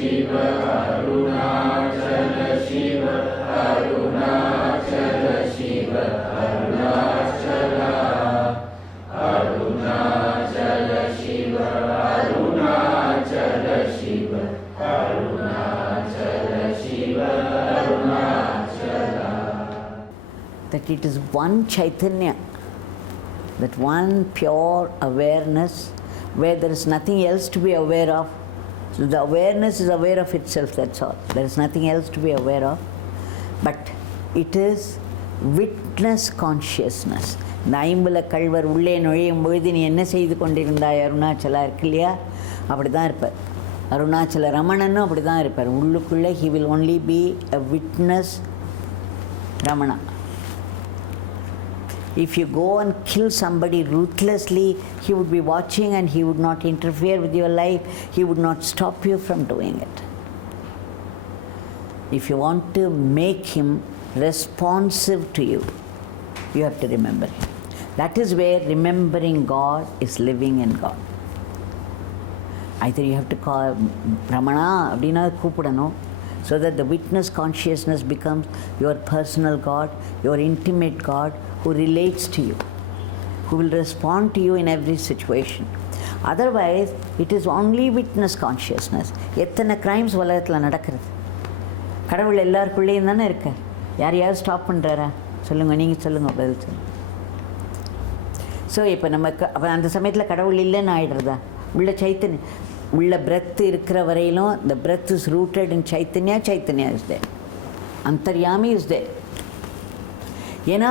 Shiva, Arunachala Shiva, Arunachala Shiva, Arunachala, Arunachala Shiva, Arunachala Shiva, Arunachala Shiva, Arunachala. That it is one Chaitanya, that one pure awareness where there is nothing else to be aware of. So the awareness is aware of itself, that's all. There is nothing else to be aware of. But it is witness consciousness. இந்த ஐம்புல கல்வர் உள்ளே நுழையும் பொழுது நீ என்ன செய்து கொண்டிருந்தாய் அருணாச்சலா இருக்கு இல்லையா, அப்படி தான் இருப்பார். அருணாச்சல ரமணனும் அப்படி தான் இருப்பார். உள்ளுக்குள்ளே he will only be a witness Ramana. If you go and kill somebody ruthlessly, he would be watching and he would not interfere with your life. He would not stop you from doing it. If you want to make him responsive to you, you have to remember him. That is where remembering God is living in God. Either you have to call Ramana, abdina கூப்பிடணும், so that the witness consciousness becomes your personal God, your intimate God, who relates to you, who will respond to you in every situation. Otherwise, it is only witness consciousness. எத்தனை கிரைம்ஸ் உலகத்தில் நடக்கிறது, கடவுள் எல்லாருக்குள்ளேயும் தானே இருக்கார். யாரையாவது ஸ்டாப் பண்ணுறாரா? சொல்லுங்கள், நீங்கள் சொல்லுங்கள், பதில் சொல்லுங்கள். ஸோ இப்போ நமக்கு அப்போ அந்த சமயத்தில் கடவுள் இல்லைன்னு ஆகிடுறதா? உள்ள சைத்தன்யம், உள்ள பிரெத் இருக்கிற வரையிலும் the breath is rooted in Chaitanya, Chaitanya is there. Antaryami is there. ஏன்னா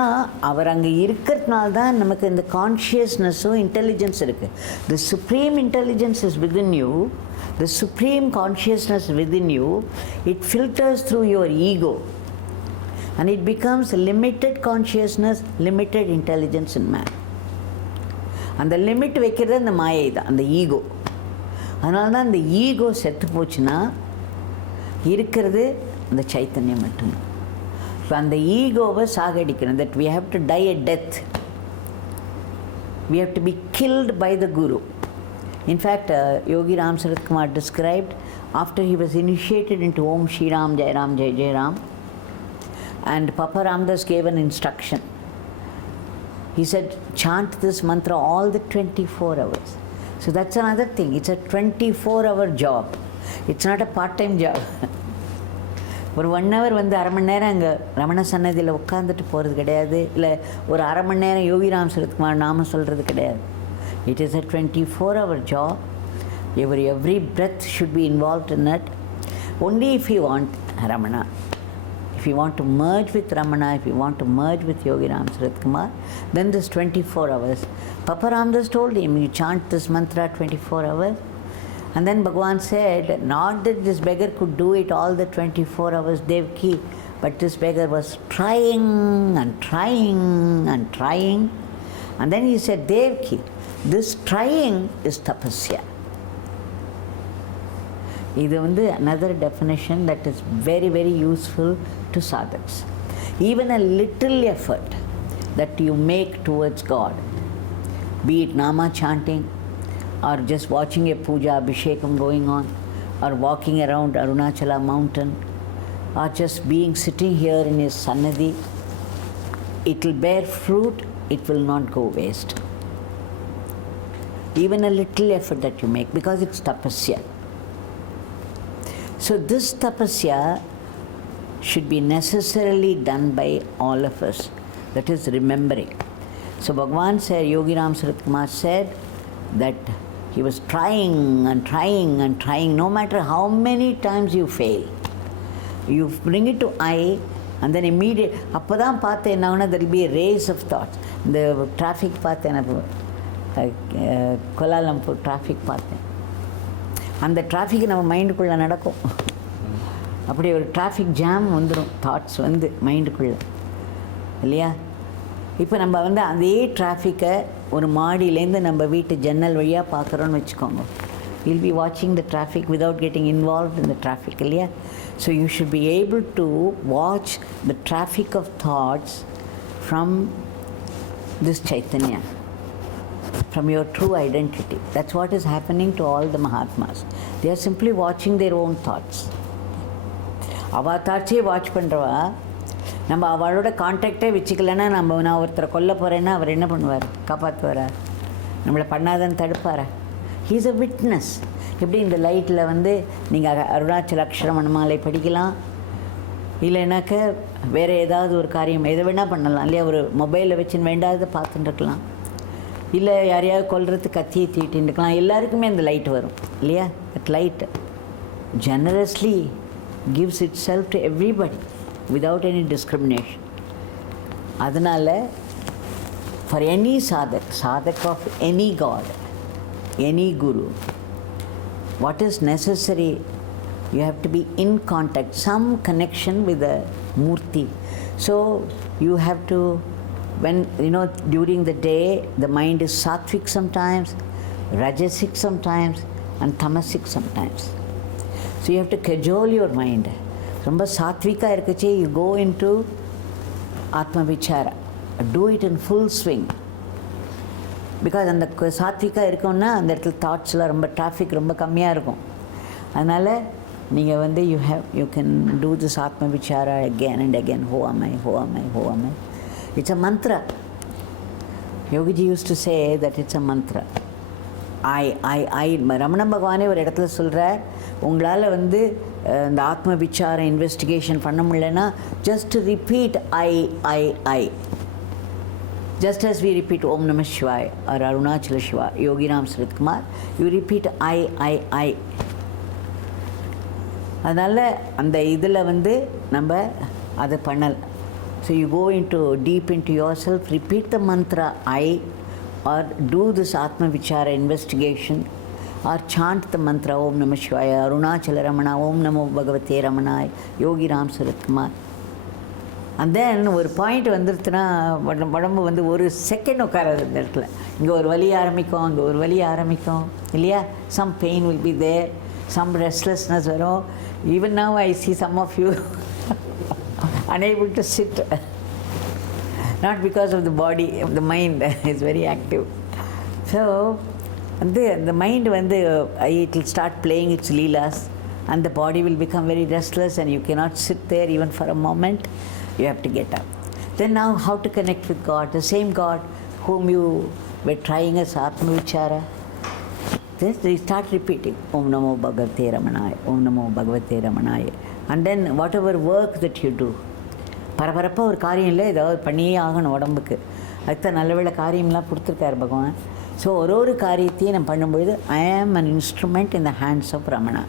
அவர் அங்கே இருக்கிறதுனால தான் நமக்கு இந்த கான்ஷியஸ்னஸும் இன்டெலிஜென்ஸ் இருக்குது. The supreme intelligence is within you, the supreme consciousness within you. It filters through your ego and it becomes limited consciousness, limited intelligence in man. அந்த limit வைக்கிறது அந்த மாயை தான், அந்த ஈகோ. அதனால தான் அந்த ஈகோ செத்து போச்சுன்னா இருக்கிறது அந்த சைத்தன்யம் மட்டும்தான். இப்போ அந்த ஈகோவை சாகடிக்கணும். That we have to die a death. We have to be killed by the Guru. In fact, Yogi Ramsuratkumar described after he was initiated into Om Shri Ram Jai Ram Jai Jai Ram, and Papa Ramdas gave an instruction. He said, chant this mantra all the 24 hours. So that's another thing. It's a 24-hour job. It's not a part-time job. ஒரு 1 hour வந்து அரை மணி நேரம் அங்கே ரமண சன்னதியில் உட்காந்துட்டு போகிறது கிடையாது, இல்லை ஒரு அரை மணி நேரம் யோகி ராம்சுரத்குமார் நாம சொல்கிறது கிடையாது. It is a 24-hour job. Every breath should be involved in it. Only if you want Ramana, if you want to merge with Ramana, if you want to merge with Yogi Ramsuratkumar, then this 24 hours. Papa Ramdas told him, you chant this mantra 24 hours. And then Bhagavan said, not that this beggar could do it all the 24 hours, Devaki, but this beggar was trying and trying and trying. And then he said, Devaki, this trying is tapasya. This is another definition that is very, very useful to sadhaks. Even a little effort that you make towards God, be it nama chanting, or just watching a puja abhishekam going on, or walking around Arunachala mountain, or just being sitting here in his sannadhi, it will bear fruit, it will not go waste. Even a little effort that you make, because it's tapasya. So this tapasya should be necessarily done by all of us. That is remembering. So Bhagavan said, Yogi Ramsuratkumar said that he was trying and trying and trying. No matter how many times you fail, you bring it to I, and then immediate. அப்பதான் பார்த்தேன் now there will be a race of thoughts. The traffic பார்த்தேன், Kuala Lumpur traffic பார்த்தேன். அந்த டிராஃபிக் நம்ம மைண்டுக்குள்ளே நடக்கும். அப்படி ஒரு டிராஃபிக் ஜாம் வந்துடும், தாட்ஸ் வந்து மைண்டுக்குள்ளே, இல்லையா? இப்போ நம்ம வந்து அதே டிராஃபிக்கை ஒரு மாடியிலேருந்து நம்ம வீட்டு ஜன்னல் வழியாக பார்க்குறோன்னு வச்சுக்கோங்க. You'll be watching the traffic without getting involved in the traffic, இல்லையா? So you should be able to watch the traffic of thoughts from this Chaitanya. from your true identity. That's what is happening to all the Mahatmas. They are simply watching their own thoughts. அவள் தாட்சியை வாட்ச் பண்ணுறவா நம்ம அவளோட கான்டாக்டே வச்சுக்கலன்னா நான் ஒருத்தரை கொல்ல போகிறேன்னா அவர் என்ன பண்ணுவார்? காப்பாற்றுவாரா? நம்மளை பண்ணாதன்னு தடுப்பாரா? He is a witness. எப்படி இந்த லைட்டில் நீங்கள் அருணாச்சல அக்ஷரமணமாலை படிக்கலாம், இல்லைனாக்க வேறு ஏதாவது ஒரு காரியம் எதை வேணால் பண்ணலாம் இல்லையா? ஒரு மொபைலில் வச்சுன்னு வேண்டாத பார்த்துட்டு இருக்கலாம், இல்லை யாரையாவது கொல்றதுக்கு கத்தியை தீட்டின்னு இருக்கலாம். எல்லாருக்குமே அந்த லைட் வரும் இல்லையா? That light generously gives itself to everybody without any discrimination. அதனால் for any sadhak of any god, any guru, what is necessary, you have to be in contact, some connection with the Murti. So you have to, when during the day the mind is sattvic sometimes, rajasic sometimes, and tamasic sometimes. So you have to cajole your mind. ரொம்ப சாத்விக்காக இருக்கச்சே you go into atma vichara, do it in full swing. Because அந்த சாத்விக்காக இருக்கோன்னா அந்த இடத்துல தாட்ஸ்லாம் ரொம்ப டிராஃபிக் ரொம்ப கம்மியாக இருக்கும். அதனால் நீங்கள் யூ கேன் டூ திஸ் ஆத்ம விசாரா அகேன் அண்ட் அகேன். ஹோ am I, who am I, who am I. It's a mantra. Yogiji used to say that it's a mantra. I Ramana பகவானே ஒரு இடத்துல சொல்கிறார், உங்களால் இந்த ஆத்ம விசாரம் இன்வெஸ்டிகேஷன் பண்ண முடியலன்னா just repeat I. Just as we repeat Om Namah Shivaya or Arunachala Shiva, Yogi Ramsuratkumar, you repeat I. அதனால் அந்த இதில் நம்ம அதை பண்ணலாம். So you go deep into yourself, repeat the mantra I, or do this Atma Vichara investigation, or chant the mantra Om Namah Shivaya, Arunachala Ramana, Om Namo Bhagavate Ramanaya, Yogi Ramsuratkumar. And then ஒரு பாயிண்ட் வந்துருச்சுன்னா உடம்பு ஒரு செகண்ட் உட்காராது இந்த இடத்துல. இங்கே ஒரு வலி ஆரம்பிக்கும், அங்கே ஒரு வலி ஆரம்பிக்கும் இல்லையா? Some pain will be there, some restlessness வரும். Even now I see some of you unable to sit, not because of the body, the mind is very active. So the mind it will start playing its leelas, and the body will become very restless and you cannot sit there even for a moment. You have to get up. Then now how to connect with God, the same God whom you were trying as Atma Vichara. Then they start repeating Om Namo Bhagavate Ramanaya, Om Namo Bhagavate Ramanaya. And then whatever work that you do, பரபரப்பாக ஒரு காரியம் இல்லை, ஏதாவது பண்ணியே ஆகணும் உடம்புக்கு. அதுதான் நல்ல வேளை காரியம்லாம் கொடுத்துருக்காரு பகவான். ஸோ ஒரு காரியத்தையும் நான் பண்ணும்பொழுது I am an instrument in the hands of Ramana.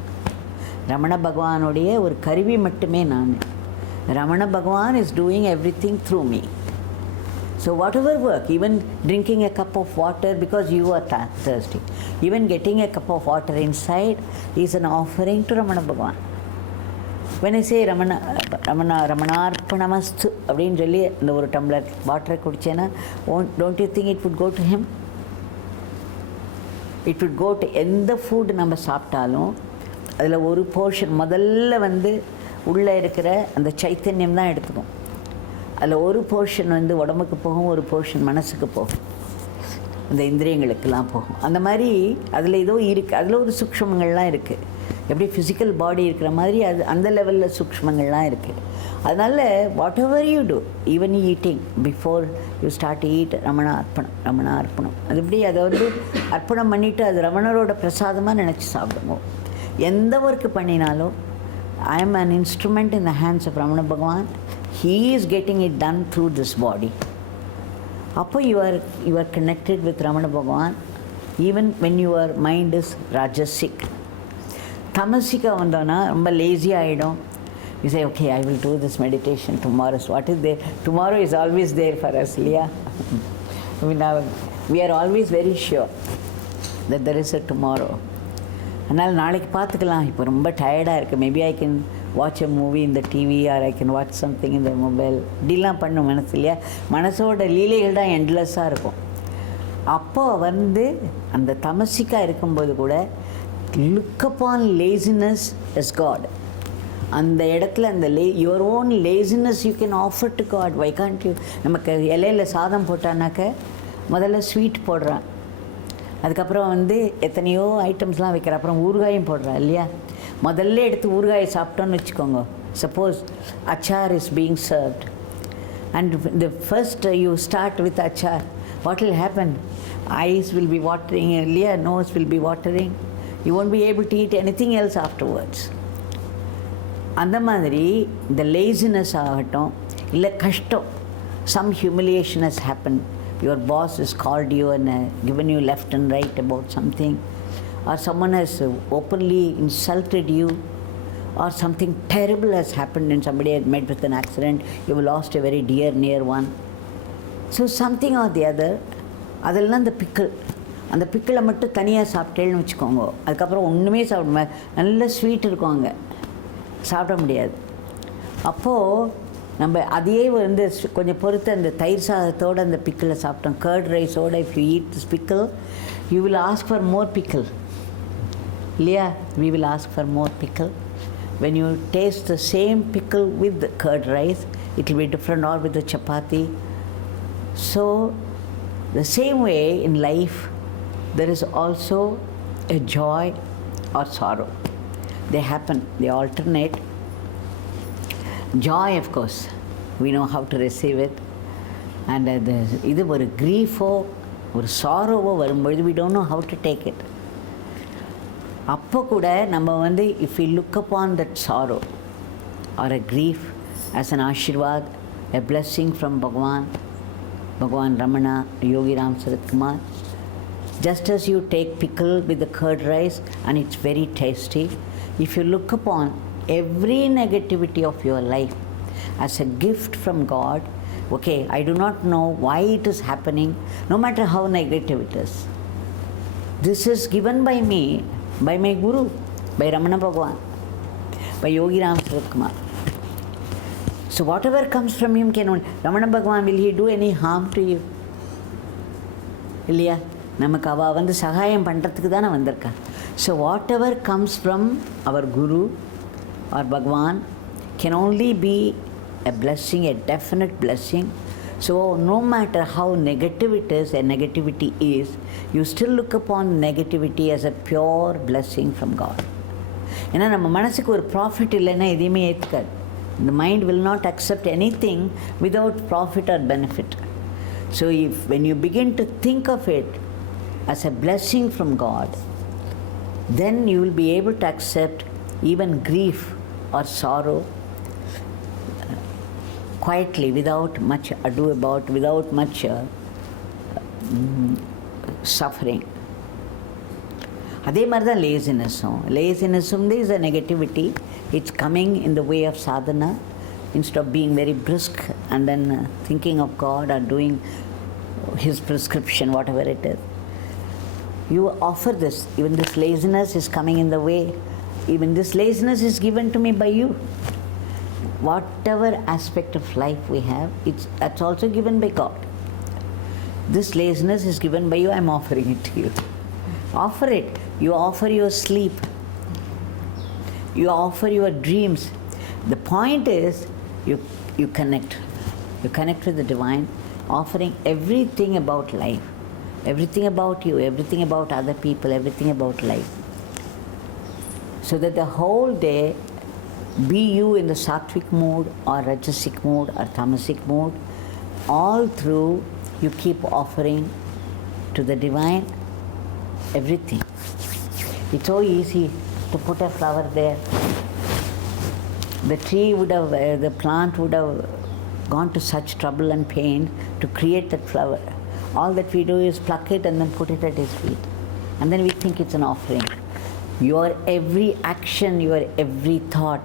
Ramana பகவானுடைய ஒரு கருவி மட்டுமே நான். Ramana Bhagavan is doing everything through me. So whatever work, even drinking a cup of water because you are thirsty, even getting a cup of water inside is an offering to Ramana Bhagavan. When I say Ramanarpanamastu அப்படின்னு சொல்லி அந்த ஒரு டம்ளர் வாட்டரை குடிச்சேன்னா, don't you think it would go to him? It would go to எந்த ஃபுட் நம்ம சாப்பிட்டாலும் அதில் ஒரு போர்ஷன் முதல்ல உள்ளே இருக்கிற அந்த சைத்தன்யம் தான் எடுத்துக்கும். அதில் ஒரு போர்ஷன் உடம்புக்கு போகும், ஒரு போர்ஷன் மனசுக்கு போகும், அந்த இந்திரியங்களுக்கெல்லாம் போகும். அந்த மாதிரி அதில் ஏதோ இருக்குது, அதில் ஒரு சூக்ஷ்மங்கள்லாம் இருக்குது. எப்படி ஃபிசிக்கல் பாடி இருக்கிற மாதிரி அது அந்த லெவலில் சூக்ஷ்மங்கள்லாம் இருக்குது. அதனால் whatever you do, even eating, before you start eat Ramana அர்ப்பணம். அது எப்படி அதை அர்ப்பணம் பண்ணிவிட்டு அது ரமணரோட பிரசாதமாக நினச்சி சாப்பிடுவோம். எந்த ஒர்க்கு பண்ணினாலும் I am an instrument in the hands of Ramana Bhagavan. He is getting it done through this body. அப்போ you are connected with Ramana Bhagavan even when your mind is rajasic. Tamasika வந்தோன்னா ரொம்ப லேசி ஆகிடும். You say, okay, I will do this meditation tomorrow. So what is there? Tomorrow is always there for us, Leah. We are always very sure that there is a tomorrow. அதனால் நாளைக்கு பார்த்துக்கலாம், இப்போ ரொம்ப டயர்டாக இருக்குது, maybe I can watch a movie இந்த TV, or I can watch something இந்த mobile. இப்படிலாம் பண்ணும் மனசு இல்லையா? மனசோட லீலைகள் தான் எண்ட்லெஸ்ஸாக இருக்கும். அப்போ அந்த தமசிக்காக இருக்கும்போது கூட look upon laziness is God. அந்த இடத்துல அந்த your own laziness you can offer to God. Why can't you? நமக்கு இலையில் சாதம் போட்டானாக்க முதல்ல ஸ்வீட் போடுறான், அதுக்கப்புறம் வந்து எத்தனையோ ஐட்டம்ஸ்லாம் வைக்கிற, அப்புறம் ஊறுகாயும் போடுறா இல்லையா. முதல்ல எடுத்து ஊறுகாயை சாப்பிட்டோன்னு வச்சுக்கோங்க. Suppose achar is being served and the first you start with achar, what will happen? Eyes will be watering, இல்லையா, nose will be watering, you won't be able to eat anything else afterwards. அந்த மாதிரி இந்த லேசினஸ் ஆகட்டும், இல்லை கஷ்டம், some humiliation has happened, your boss has called you and given you left and right about something, or someone has openly insulted you, or something terrible has happened and somebody had met with an accident, you have lost a very dear near one. So something or the other, அதெல்லாம் அந்த பிக்கிள், அந்த பிக்கிளை மட்டும் தனியாக சாப்பிட்டேன்னு வச்சுக்கோங்க. அதுக்கப்புறம் ஒன்றுமே சாப்பிட, நல்ல ஸ்வீட் இருக்கும் அங்கே, சாப்பிட முடியாது. அப்போது நம்ம அதையே வந்து கொஞ்சம் பொறுத்து அந்த தயிர் சாதத்தோடு அந்த பிக்கிளை சாப்பிட்டோம், கர்ட் ரைஸோடு, if you eat this pickle, you will ask for more pickle, இல்லையா, we will ask for more pickle. When you taste the same pickle with the curd rice, it will be different, or with the chapati. So, the same way in life, there is also a joy or sorrow. They happen, they alternate. Joy, of course, we know how to receive it. And இது ஒரு grief-ஓ ஒரு sorrow-ஓ வரும்பொழுது we don't know how to take it. அப்போ கூட நம்ம வந்து if we look upon that sorrow or a grief as an ashirvad, a blessing from Bhagavan Ramana, Yogi Ramsuratkumar, just as you take pickle with the curd rice and it's very tasty, if you look upon every negativity of your life as a gift from God, okay, I do not know why it is happening, no matter how negative it is. This is given by me, by my Guru, by Ramana Bhagavan, by Yogi Ramsuratkumar. So whatever comes from him can only, Ramana Bhagavan, will he do any harm to you? இல்லையா, நமக்கு அவள் வந்து சகாயம் பண்ணுறதுக்கு தானே வந்திருக்கா. So whatever comes from our Guru or Bhagavan can only be a blessing, a definite blessing. So no matter how negative it is, a negativity is, you still look upon negativity as a pure blessing from God. ஏன்னா நம்ம மனசுக்கு ஒரு ப்ராஃபிட் இல்லைன்னா எதையுமே ஏற்றுக்காது. The mind will not accept anything without profit or benefit. So when you begin to think of it as a blessing from God, then you will be able to accept even grief or sorrow quietly, without much ado about, without much suffering. அதே மாதிரி தான் லேசினஸும் is a negativity. It's coming in the way of sadhana. Instead of being very brisk and then thinking of God or doing his prescription, whatever it is, you offer this. Even this laziness is coming in the way. Even this laziness is given to me by you. Whatever aspect of life we have, that's also given by God. This laziness is given by you, I'm offering it to you. Offer it. You offer your sleep. You offer your dreams. The point is, you connect. You connect with the divine, offering everything about life, everything about you, everything about other people, everything about life. So that the whole day, be you in the sattvic mood or rajasic mood or tamasic mood, all through you keep offering to the divine everything. It's so easy to put a flower there. The tree would have, the plant would have gone to such trouble and pain to create that flower. All that we do is pluck it and then put it at his feet. And then we think it's an offering. Your every action, your every thought,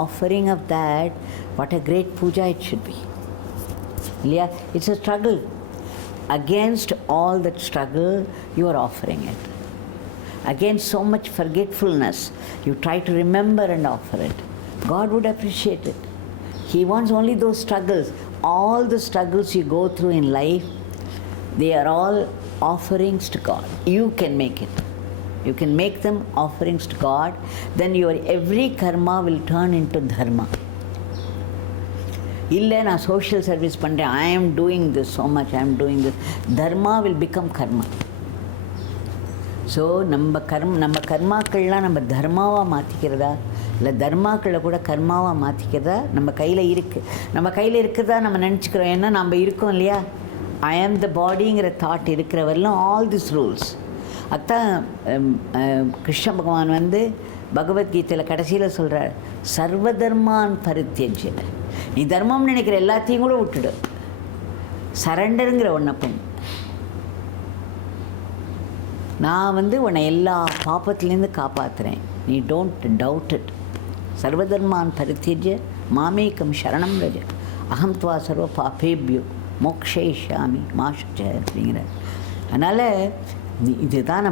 offering of that, what a great puja it should be. Yeah, it's a struggle. Against all that struggle, you are offering it. Against so much forgetfulness, you try to remember and offer it. God would appreciate it. He wants only those struggles. All the struggles you go through in life, they are all offerings to God. You can make it. You can make them offerings to God. Then your every karma will turn into dharma. இல்லை நான் social service பண்ணுறேன், I am doing this so much, I am doing this. Dharma will become karma. So நம்ம கர்மாக்கள்லாம் நம்ம தர்மாவாக மாற்றிக்கிறதா, இல்லை தர்மாக்களை கூட கர்மாவாக மாற்றிக்கிறதா நம்ம கையில் இருக்குது. நம்ம கையில் இருக்கிறதா நம்ம நினச்சிக்கிறோம். ஏன்னா நம்ம இருக்கோம் இல்லையா, ஐ ஆம் த பாடிங்கிற தாட் இருக்கிற வரலும் ஆல் திஸ் ரூல்ஸ். அதான் கிருஷ்ண பகவான் வந்து பகவத்கீதையில் கடைசியில் சொல்கிறார், சர்வதர்மான் பரித்யஜ்ய. நீ தர்மம்னு நினைக்கிற எல்லாத்தையும் கூட விட்டுடு, சரண்டருங்கிற ஒன்றை பண்ணு. நான் வந்து உன்னை எல்லா பாப்பத்துலேருந்து காப்பாற்றுறேன், நீ டோன்ட் டவுட் இட். சர்வதர்மான் பரித்யஜ்ய மாமேகம் சரணம் ரஜ அகம் துவா சர்வ பாபேபியோ மோக்ஷயிஷ்யாமி மா சுச்ச அப்படிங்கிறார். அதனால் இதுதான்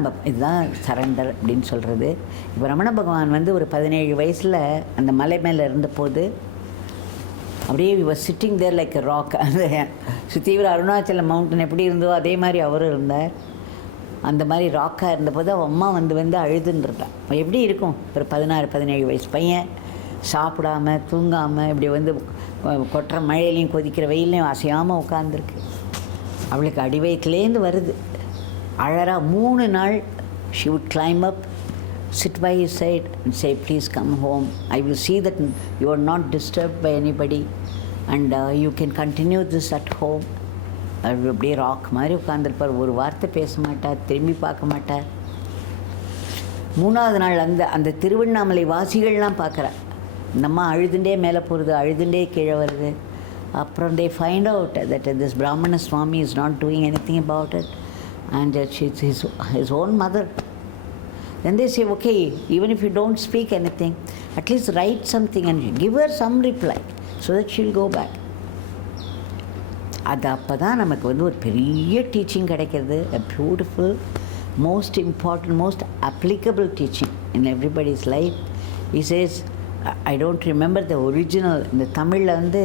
சரண்டர் அப்படின்னு சொல்கிறது. இப்போ ரமண பகவான் வந்து ஒரு 17 வயசில் அந்த மலை மேலே இருந்தபோது அப்படியே was sitting there like a rock. அந்த சுத்தீவிர அருணாச்சலம் மவுண்டன் எப்படி இருந்தோ அதே மாதிரி அவரும் இருந்தார். அந்த மாதிரி ராக்காக இருந்தபோது அவள் அம்மா வந்து அழுதுன்றான். அவள் எப்படி இருக்கும், ஒரு 16-17 வயசு பையன், சாப்பிடாம தூங்காமல் இப்படி வந்து கொட்டுற மழையிலையும் கொதிக்கிற வெயிலையும் அசையாமல் உட்காந்துருக்கு. அவளுக்கு அடிவயத்துலேருந்து வருது, அழறா. 3 நாள் she would climb up, sit by his side and say, please come home, I will see that you are not disturbed by anybody and you can continue this at home. அப்படியே ராக் மாதிரி உட்காந்துருப்பார், ஒரு வார்த்தை பேச மாட்டார், திரும்பி பார்க்க மாட்டார். 3ஆவது நாள் அந்த திருவண்ணாமலை வாசிகள்லாம் பார்க்குறா, இந்த அம்மா அழுதுண்டே மேலே போகிறது, அழுதுண்டே கீழே வருது. அப்புறம் they find out that this Brahmana Swami is not doing anything about it and she's his own mother. Then they say, okay, even if you don't speak anything, at least write something and give her some reply so that she'll go back. அது அப்போ தான் நமக்கு வந்து ஒரு பெரிய டீச்சிங் கிடைக்கிறது. a beautiful, most important, most applicable teaching in everybody's life. He says, I don't remember the original, இந்த தமிழில் வந்து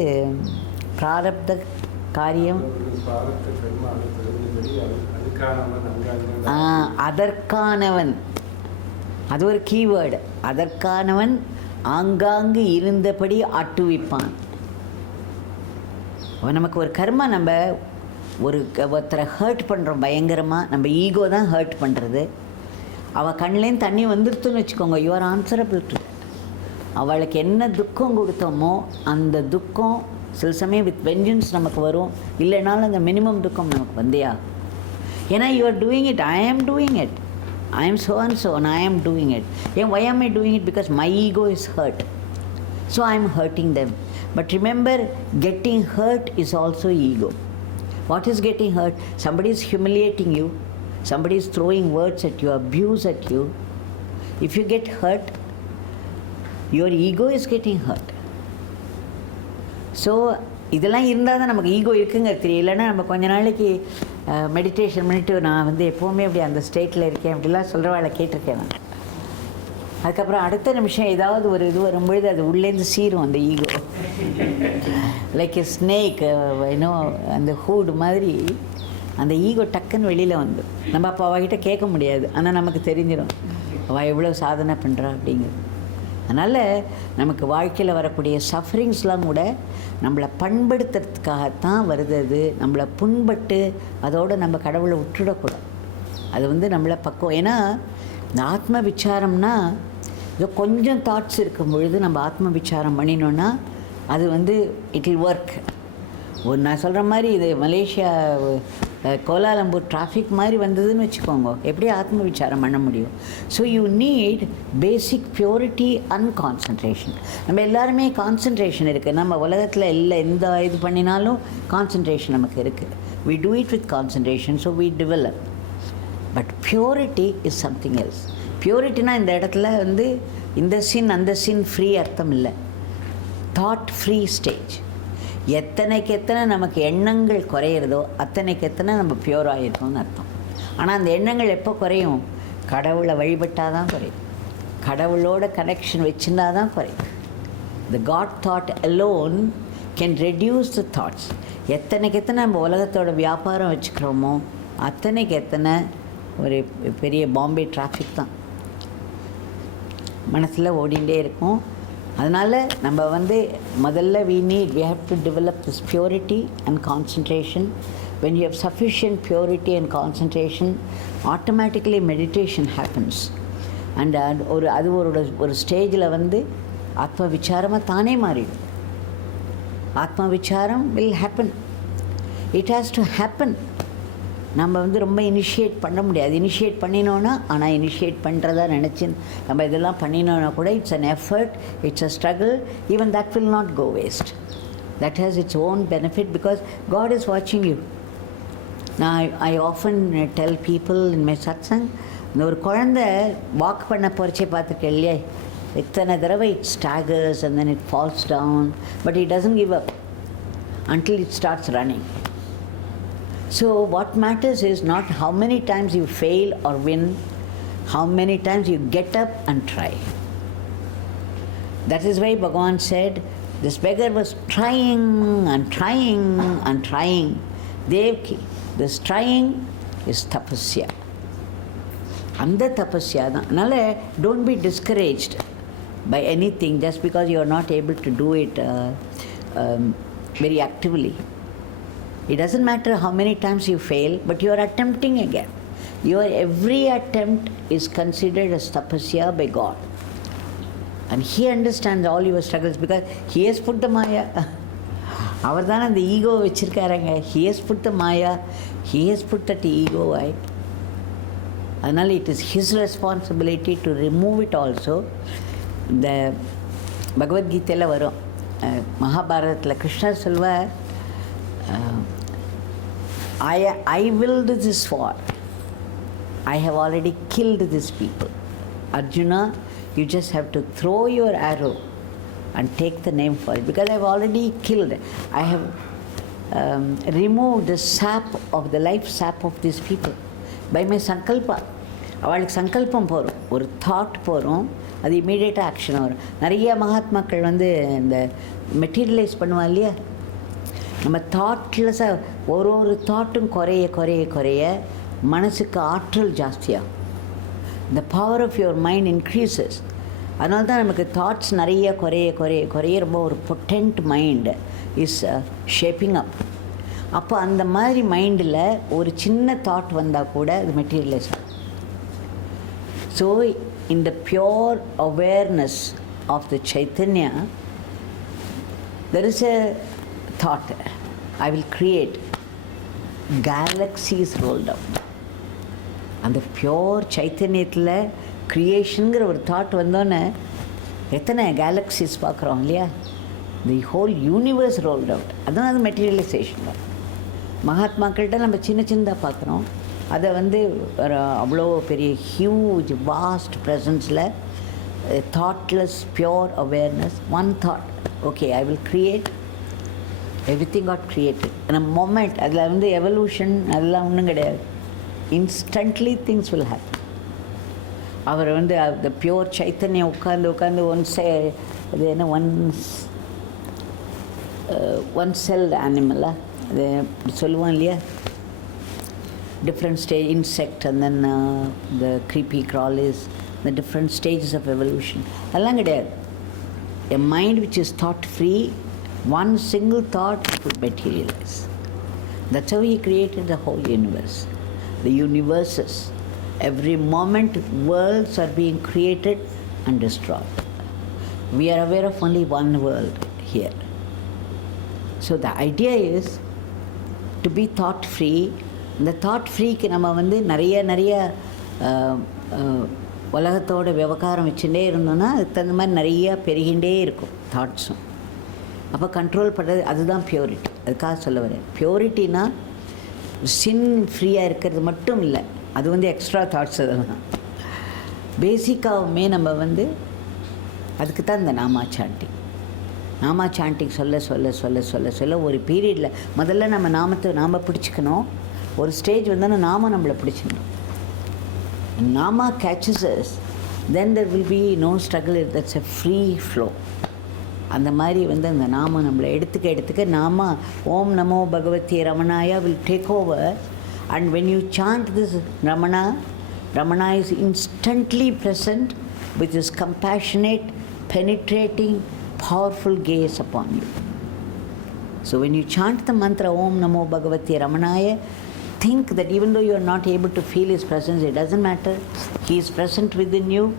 பிராரப்த காரியம், அதற்கானவன், அது ஒரு கீவேர்டு. அதற்கானவன் ஆங்காங்கு இருந்தபடி ஆட்டுவிப்பான். நமக்கு ஒரு கர்மா, நம்ம ஒருத்தரை ஹர்ட் பண்ணுறோம் பயங்கரமாக, நம்ம ஈகோ தான் ஹர்ட் பண்ணுறது. அவள் கண்ணிலேருந்து தண்ணி வந்துருத்துன்னு வச்சுக்கோங்க, யூ ஆர் ஆன்சரபிள் டு. அவளுக்கு என்ன துக்கம் கொடுத்தோமோ அந்த துக்கம் சில சமயம் வித் வெஞ்சன்ஸ் நமக்கு வரும், இல்லைனாலும் அந்த மினிமம் துக்கம் நமக்கு வந்தியா. ஏன்னா யூ ஆர் டூயிங் இட், ஐ ஆம் டூயிங் இட், ஐ ஆம் so and so and I am doing it. Why am I doing it? Because my ego is hurt, so I am hurting them. But remember, getting hurt is also ego. What is getting hurt? Somebody is humiliating you, somebody is throwing words at you, abuse at you. If you get hurt, your ego is getting hurt. So இதெல்லாம் இருந்தால் தான் நமக்கு ஈகோ இருக்குங்க தெரியும். இல்லைன்னா நம்ம கொஞ்ச நாளைக்கு மெடிடேஷன் பண்ணிவிட்டு நான் வந்து எப்போவுமே அப்படி அந்த ஸ்டேட்டில் இருக்கேன் அப்படிலாம் சொல்கிறவாளை கேட்டிருக்கேன் நான். அதுக்கப்புறம் அடுத்த நிமிஷம் ஏதாவது ஒரு இது வரும்பொழுது அது உள்ளேருந்து சீரும் அந்த ஈகோ, லைக் எ ஸ்னேக், அந்த ஹூட் மாதிரி அந்த ஈகோ டக்குன்னு வெளியில் வந்து நம்ம அப்போ அவகிட்ட கேட்க முடியாது, ஆனால் நமக்கு தெரிஞ்சிடும் அவள் எவ்வளோ சாதனை பண்ணுறா அப்படிங்கிறது. அதனால் நமக்கு வாழ்க்கையில் வரக்கூடிய சஃபரிங்ஸ்லாம் கூட நம்மளை பண்படுத்துறதுக்காகத்தான் வருது. அது நம்மளை புண்பட்டு அதோடு நம்ம கடவுளை விட்டுடக்கூடாது. அது வந்து நம்மளை பக்குவம். ஏன்னா இந்த ஆத்ம விசாரம்னா இது கொஞ்சம் தாட்ஸ் இருக்கும் பொழுது நம்ம ஆத்ம விசாரம் பண்ணினோன்னா அது வந்து இட் வில் ஒர்க். ஒரு நான் சொல்கிற மாதிரி இது மலேசியா கோலாலம்பூர் டிராஃபிக் மாதிரி வந்ததுன்னு வச்சுக்கோங்க, எப்படி ஆத்ம விசாரம் பண்ண முடியும்? So you need basic purity and concentration. நம்ம எல்லாருமே கான்சன்ட்ரேஷன் இருக்குது, நம்ம உலகத்தில் எந்த இது பண்ணினாலும் கான்சன்ட்ரேஷன் நமக்கு இருக்குது. we do it with concentration, so we develop. But purity is something else. பியூரிட்டினா இந்த இடத்துல வந்து இந்த சின் அந்த சின் ஃப்ரீ அர்த்தம் இல்லை, தாட் ஃப்ரீ ஸ்டேஜ். எத்தனைக்கு எத்தனை நமக்கு எண்ணங்கள் குறையிறதோ அத்தனைக்கு எத்தனை நம்ம பியூர் ஆகிருக்கோம்னு அர்த்தம். ஆனால் அந்த எண்ணங்கள் எப்போ குறையும்? கடவுளை வழிபட்டால் தான் குறையும், கடவுளோட கனெக்ஷன் வச்சுருந்தா தான் குறையும். The God thought alone can reduce the thoughts. எத்தனைக்கு எத்தனை நம்ம உலகத்தோட வியாபாரம் வச்சுக்கிறோமோ அத்தனைக்கு எத்தனை ஒரு பெரிய பாம்பே டிராஃபிக் தான் மனசில் ஓடிண்டே இருக்கும். அதனால் நம்ம வந்து முதல்ல we have to develop this purity and concentration When you have sufficient purity and concentration, automatically meditation happens. And அது ஒரு ஸ்டேஜில் வந்து ஆத்ம விசாரமாக தானே மாறிடும். ஆத்ம விசாரம் will happen. It has to happen. நம்ம வந்து ரொம்ப இனிஷியேட் பண்ண முடியாது. இனிஷியேட் பண்ணினோன்னா, ஆனால் இனிஷியேட் பண்ணுறதா நினச்சி நம்ம இதெல்லாம் பண்ணினோன்னா கூட it's an effort, it's a struggle. Even that will not go waste. That has its own benefit because God is watching you. நான் I often tell people in my satsang, இந்த ஒரு குழந்தை வாக் பண்ண போகிறச்சே பார்த்துருக்கேன் இல்லையா, எத்தனை தடவை it staggers and then it falls down, but it doesn't give up until it starts running. So what matters is not how many times you fail or win, how many times you get up and try. That is why Bhagavan said, this beggar was trying and trying and trying. Devaki, this trying is tapasya. அந்த tapasya தான். அதனால் don't be discouraged by anything just because you are not able to do it very actively. It doesn't matter how many times you fail, but you are attempting again. Your every attempt is considered as tapasya by God. And He understands all your struggles because He has put the Maya. அவர் தானே அந்த ஈகோ வச்சுருக்காருங்க. He has put the Maya. He has put that ego, right? அதனால் it is His responsibility to remove it also. இந்த பகவத்கீதையில் வரும், மகாபாரதத்தில் கிருஷ்ணர் சொல்வார், I willed this war. I have already killed these people. Arjuna, you just have to throw your arrow and take the name for it because I have already killed. I have removed the sap of the life sap of these people by my sankalpa. அவளுக்கு சங்கல்பம் போகிறோம், ஒரு தாட் போகிறோம், அது இமீடியட்டாக ஆக்ஷன் வரும். நிறைய மகாத்மாக்கள் வந்து இந்த மெட்டீரியலைஸ் பண்ணுவா இல்லையா, நம்ம தாட்லெஸ்ஸாக ஒரு தாட்டும் குறைய குறைய குறைய மனசுக்கு ஆற்றல் ஜாஸ்தியாகும். the power of your mind increases. அதனால தான் நமக்கு தாட்ஸ் நிறைய குறைய குறைய குறைய ரொம்ப ஒரு பொட்டென்ட் மைண்ட் இஸ் ஷேப்பிங் அப். அப்போ அந்த மாதிரி மைண்டில் ஒரு சின்ன தாட் வந்தால் கூட அது மெட்டீரியலைஸ் ஆகும். So in the pure awareness of the Chaitanya, there is a thought, I will create galaxies rolled up. அந்த பியோர் சைத்தன்யத்தில் க்ரியேஷனுங்கிற ஒரு தாட் வந்தோன்னே எத்தனை கேலக்ஸிஸ் பார்க்குறோம் இல்லையா, the whole universe rolled out. அதுதான் அது மெட்டீரியலைசேஷன் தான். மகாத்மாக்கள்கிட்ட நம்ம சின்ன சின்னதாக பார்க்குறோம், அதை வந்து ஒரு அவ்வளோ பெரிய ஹியூஜ் வாஸ்ட் ப்ரெசன்ஸில் thoughtless pure awareness, one thought, okay I will create. Everything God created in a moment. அதில் வந்து எவல்யூஷன் அதெல்லாம் ஒன்றும் கிடையாது. Instantly things will happen. அவர் வந்து த பியோர் சைத்தன்யம் உட்காந்து அது என்ன ஒன் செல் அனிமலாக அது சொல்லுவோம் இல்லையா, different stage insect and then the creepy crawlies, the different stages of evolution. அதெல்லாம் கிடையாது. A mind which is thought free, one single thought could materialize. That's how He created the whole universe, the universes. Every moment worlds are being created and destroyed. We are aware of only one world here. So the idea is to be thought free. இந்த தாட் ஃப்ரீக்கு நம்ம வந்து நிறைய உலகத்தோட விவகாரம் வச்சுட்டே இருந்தோன்னா அதுக்கு தகுந்த மாதிரி நிறையா பெருகின்றே இருக்கும் தாட்ஸும். அப்போ கண்ட்ரோல் பண்ணுறது அதுதான் பியூரிட்டி. அதுக்காக சொல்ல வரேன், பியூரிட்டினா சின் ஃப்ரீயாக இருக்கிறது மட்டும் இல்லை, அது வந்து எக்ஸ்ட்ரா தாட்ஸ். அதெல்லாம் பேசிக்காகவுமே நம்ம வந்து அதுக்கு தான் இந்த நாமா சாண்டிங் சொல்ல சொல்ல சொல்ல சொல்ல சொல்ல ஒரு பீரியடில் முதல்ல நம்ம நாம பிடிச்சிக்கணும். ஒரு ஸ்டேஜ் வந்தோன்னா நாம நம்மளை பிடிச்சிடணும். நாமா catches us, then there will be no struggle. That's a free flow. அந்த மாதிரி வந்து அந்த நாம நம்மளை எடுத்துக்க நாம ஓம் நமோ பகவதி ரமணாயா will take over. And when you chant this Ramana is instantly present with his compassionate, penetrating, powerful gaze upon you. So when you chant the mantra Om Namo Bhagavate Ramanaya, think that even though you are not able to feel his presence, it doesn't matter. He is present within you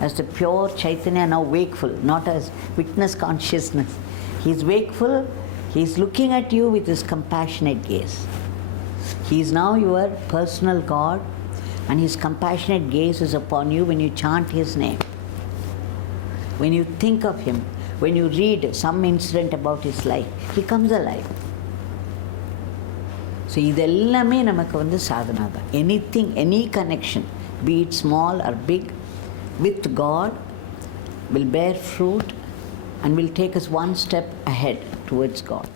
as the pure Chaitanya, now wakeful, not as witness consciousness. He is wakeful, he is looking at you with his compassionate gaze. He is now your personal God, and his compassionate gaze is upon you when you chant his name. When you think of him, when you read some incident about his life, he comes alive. So idellame namakku vandu sadhana da. Anything, any connection, be it small or big, with God will bear fruit and will take us one step ahead towards God.